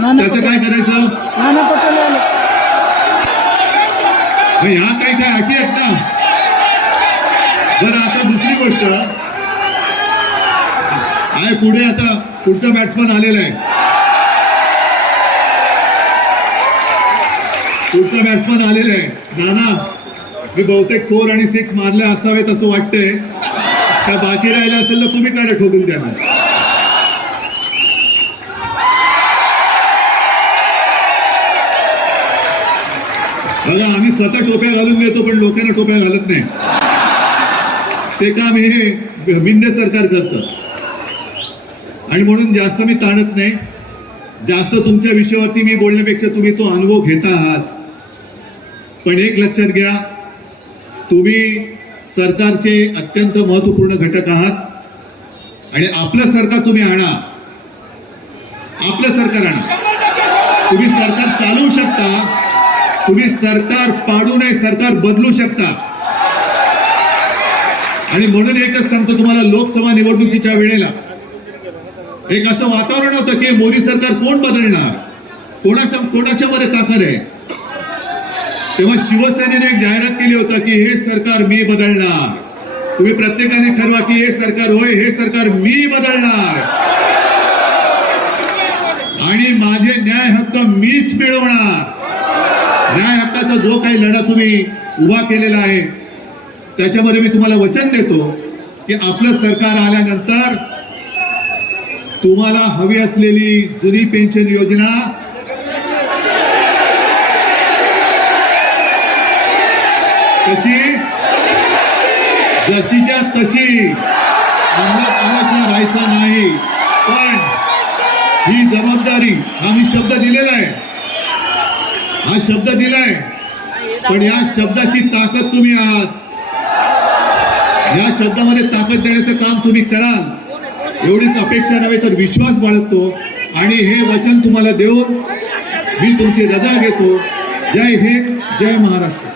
त्याचं काय करायचं? नाना पटोले आले. ह्या काही काय अटी आहेत ना? बरं, आता दुसरी गोष्ट आहे, पुढे आता पुढचा बॅट्समन आलेला आहे. पुढचा बॅट्समन आलेला आहे. नाना, मी बहुतेक 4 आणि 6 मारले असावेत असं वाटतंय. का बाकी राहिला असेल तर तुम्ही काय ठोकून द्या ना. बघा, आम्ही स्वतः टोप्या घालून घेतो पण लोकांना टोप्या घालत नाही. ते काम हे बिंदे सरकार करतं आणि म्हणून जास्त मी ताणत नाही. जास्त तुमच्या विषयावरती मी बोलण्यापेक्षा तुम्ही तो अनुभव घेता आहात. पण एक लक्षात घ्या, तुम्ही सरकारचे अत्यंत महत्वपूर्ण घटक आहात आणि आपलं सरकार तुम्ही आणा. आपलं सरकार आणा. तुम्ही सरकार चालवू शकता, तुम्ही सरकार पाडू नये, सरकार बदलू शकता. आणि म्हणून एकच सांगतो तुम्हाला, लोकसभा निवडणुकीच्या वेळेला एक असं वातावरण होतं की मोदी सरकार कोण बदलणार, कोणाच्या मध्ये ताकद आहे. तेव्हा शिवसेनेने एक जाहिरात केली होती की हे सरकार मी बदलणार. तुम्ही प्रत्येकाने ठरवा की हे सरकार, होय हे सरकार मी बदलणार आणि माझे न्याय हक्क मीच मिळवणार. न्याय हक्काचा जो काही लढा तुम्ही उभा केलेला आहे त्याच्यामध्ये मी तुम्हाला वचन देतो की आपलं सरकार आल्यानंतर तुम्हाला हवी असलेली जुनी पेन्शन योजना कशी जशीच्या तशी राहायचं नाही. पण ही जबाबदारी, हा मी शब्द दिलेला आहे, हा शब्द दिलाय, पण या शब्दाची ताकद तुम्ही आहात. या शब्दामध्ये ताकद देण्याचं काम तुम्ही कराल एवढीच अपेक्षा नव्हे तर विश्वास बाळगतो आणि हे वचन तुम्हाला देऊन मी तुमची रजा घेतो. जय हिंद, जय महाराष्ट्र.